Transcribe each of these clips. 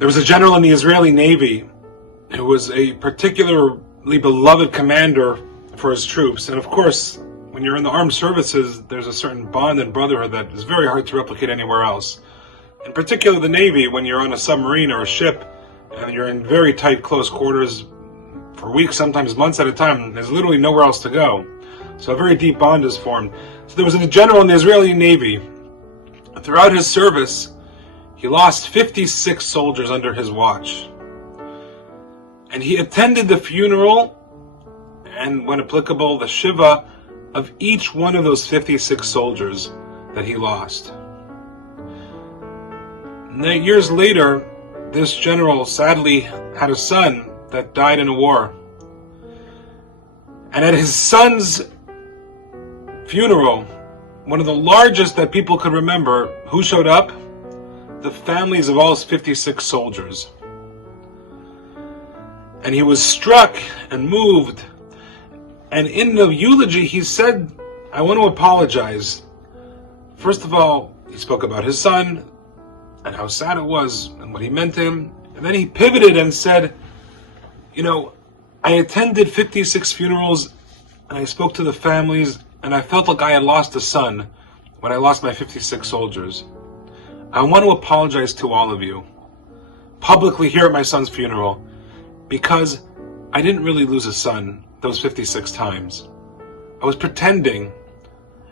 There was a general in the Israeli Navy who was a particularly beloved commander for his troops. And of course, when you're in the armed services, there's a certain bond and brotherhood that is very hard to replicate anywhere else. In particular, the Navy, when you're on a submarine or a ship, and you're in very tight, close quarters for weeks, sometimes months at a time, there's literally nowhere else to go. So a very deep bond is formed. So there was a general in the Israeli Navy. Throughout his service, he lost 56 soldiers under his watch. And he attended the funeral, and when applicable, the Shiva of each one of those 56 soldiers that he lost. Now, years later, this general sadly had a son that died in a war. And at his son's funeral, one of the largest that people could remember, who showed up? The families of all his 56 soldiers. And he was struck and moved. And in the eulogy, he said, I want to apologize. First of all, he spoke about his son and how sad it was and what he meant to him. And then he pivoted and said, I attended 56 funerals and I spoke to the families and I felt like I had lost a son when I lost my 56 soldiers. I want to apologize to all of you publicly here at my son's funeral because I didn't really lose a son those 56 times. I was pretending.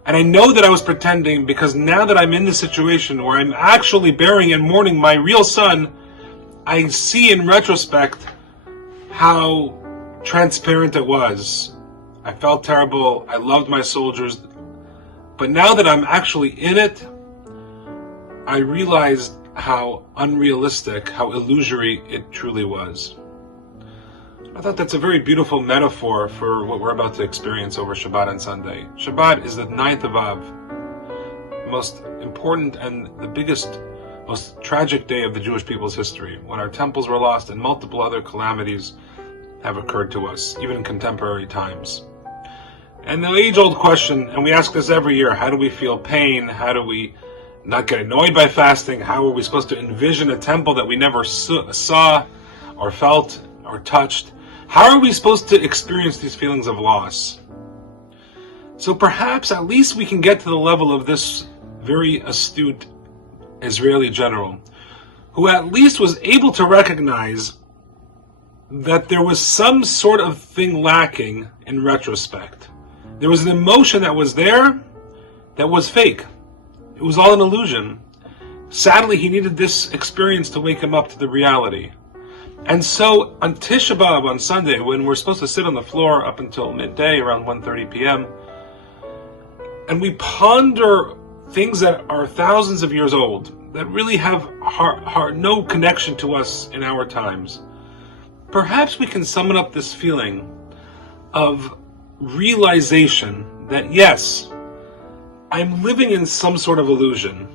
And I know that I was pretending because now that I'm in the situation where I'm actually burying and mourning my real son, I see in retrospect how transparent it was. I felt terrible. I loved my soldiers. But now that I'm actually in it, I realized how unrealistic, how illusory it truly was. I thought that's a very beautiful metaphor for what we're about to experience over Shabbat and Sunday. Shabbat is the 9th of Av, the most important and the biggest, most tragic day of the Jewish people's history, when our temples were lost and multiple other calamities have occurred to us, even in contemporary times. And the age-old question, and we ask this every year, how do we feel pain? How do we not get annoyed by fasting? How are we supposed to envision a temple that we never saw or felt or touched? How are we supposed to experience these feelings of loss? So perhaps at least we can get to the level of this very astute Israeli general, who at least was able to recognize that there was some sort of thing lacking in retrospect. There was an emotion that was there that was fake. It was all an illusion. Sadly, he needed this experience to wake him up to the reality. And so on Tisha B'Av, on Sunday, when we're supposed to sit on the floor up until midday, around 1:30 p.m., and we ponder things that are thousands of years old, that really have no connection to us in our times, perhaps we can summon up this feeling of realization that, yes, I'm living in some sort of illusion.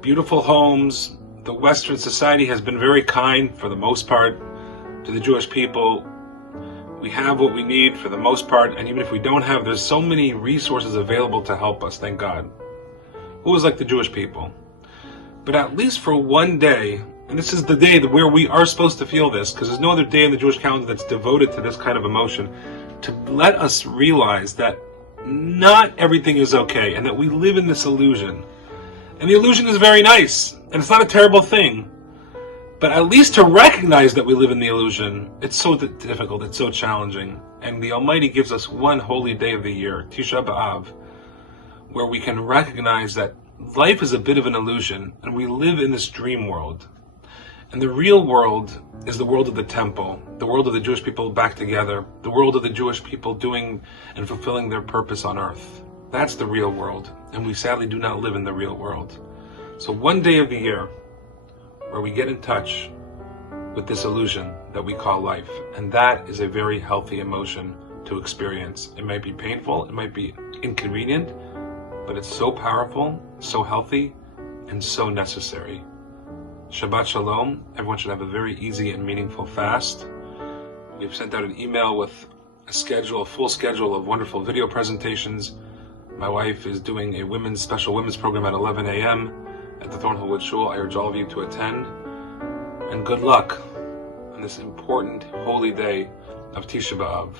Beautiful homes. The Western society has been very kind, for the most part, to the Jewish people. We have what we need for the most part, and even if we don't have, there's so many resources available to help us, thank God. Who is like the Jewish people? But at least for one day, and this is the day where we are supposed to feel this, because there's no other day in the Jewish calendar that's devoted to this kind of emotion, to let us realize that not everything is okay, and that we live in this illusion. And the illusion is very nice, and it's not a terrible thing. But at least to recognize that we live in the illusion, it's so difficult, it's so challenging. And the Almighty gives us one holy day of the year, Tisha B'Av, where we can recognize that life is a bit of an illusion, and we live in this dream world. And the real world is the world of the temple, the world of the Jewish people back together, the world of the Jewish people doing and fulfilling their purpose on earth. That's the real world, and we sadly do not live in the real world. So one day of the year, where we get in touch with this illusion that we call life, and that is a very healthy emotion to experience. It might be painful, it might be inconvenient, but it's so powerful, so healthy, and so necessary. Shabbat Shalom. Everyone should have a very easy and meaningful fast. We've sent out an email with a full schedule of wonderful video presentations. My wife is doing a special women's program at 11 a.m. at the Thornhill Shul. I urge all of you to attend. and good luck on this important holy day of Tisha B'Av.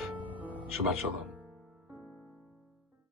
Shabbat Shalom.